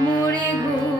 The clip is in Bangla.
মোরে গো